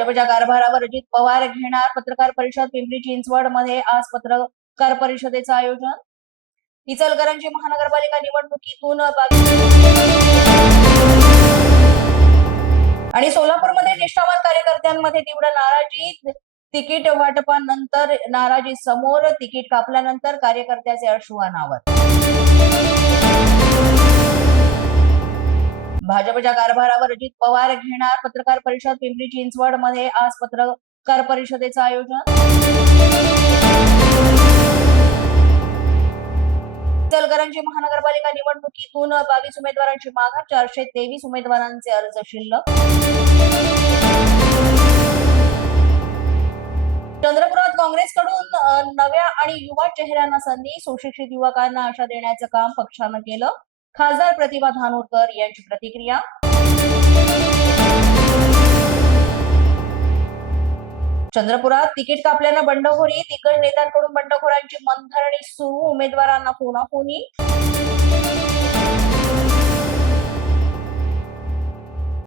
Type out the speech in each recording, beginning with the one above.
भाजपच्या कारभारावर अजित पवार घेणार पत्रकार परिषद. पिंपरी चिंचवड मध्ये आज पत्रकार परिषदेचं आयोजन. इचलकरंजी महानगरपालिका निवडणुकीतून आणि सोलापूरमध्ये निष्ठावान कार्यकर्त्यांमध्ये तीव्र नाराजी. तिकीट वाटपानंतर नाराजी समोर. तिकीट कापल्यानंतर कार्यकर्त्याचे अश्रू अनावर. भाजपच्या कारभारावर अजित पवार घेणार पत्रकार परिषद. पिंपरी चिंचवड मध्ये आज पत्रकार परिषदेचं आयोजन. इचलकरंजी महानगरपालिका निवडणुकीतून 22 उमेदवारांची माघार. 423 उमेदवारांचे अर्ज शिल्लक. चंद्रपुरात काँग्रेसकडून नव्या आणि युवा चेहऱ्यांना संधी. सुशिक्षित युवकांना आशा देण्याचं काम पक्षानं केलं. खासदार प्रतिभा धानोरकर यांची प्रतिक्रिया. चंद्रपुरात तिकीट कापल्यानं बंडखोरी. दिग्गज नेत्यांकडून बंडखोरांची मनधरणी सुरू. उमेदवारांना फोनाफोनी.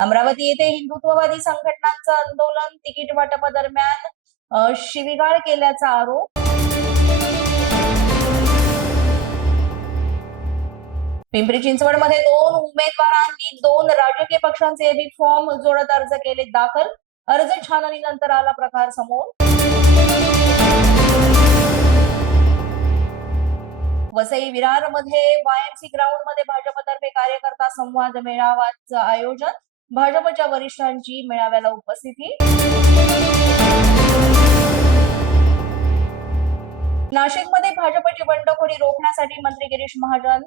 अमरावती येथे हिंदुत्ववादी संघटनांचं आंदोलन. तिकीट वाटपादरम्यान शिवीगाळ केल्याचा आरोप. पिंपरी चिंचवडमध्ये 2 उमेदवारांनी 2 राजकीय पक्षांचे एबी फॉर्म जोडत अर्ज केले दाखल. अर्ज छाननीनंतर आला प्रकार समोर. वसई विरारमध्ये वायएमसी ग्राउंड मध्ये भाजपतर्फे कार्यकर्ता संवाद मेळाव्याचं आयोजन. भाजपच्या वरिष्ठांची मेळाव्याला उपस्थिती. नाशिकमध्ये भाजपची बंडखोरी रोखण्यासाठी मंत्री गिरीश महाजन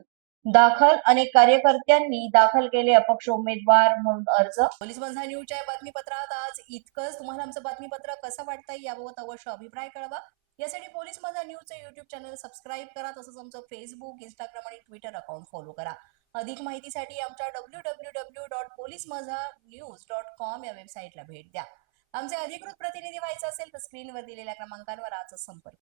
दाखल. अनेक कार्यकर्त्यांनी दाखल केले अपक्ष उमेदवार म्हणून अर्ज. पोलीस माझा न्यूजच्या बातमीपत्रात आज इतकंच. तुम्हाला आमचं बातमीपत्र कसं वाटतंय याबाबत अवश्य अभिप्राय कळवा. यासाठी पोलीस माझा न्यूजचं युट्यूब चॅनल सबस्क्राईब करा. तसंच आमचं फेसबुक, इंस्टाग्राम आणि ट्विटर अकाउंट फॉलो करा. अधिक माहितीसाठी आमच्या www.policemazhanews.com या वेबसाईटला भेट द्या. आमचे अधिकृत प्रतिनिधी व्हायचं असेल तर स्क्रीनवर दिलेल्या क्रमांकांवर आजच संपर्क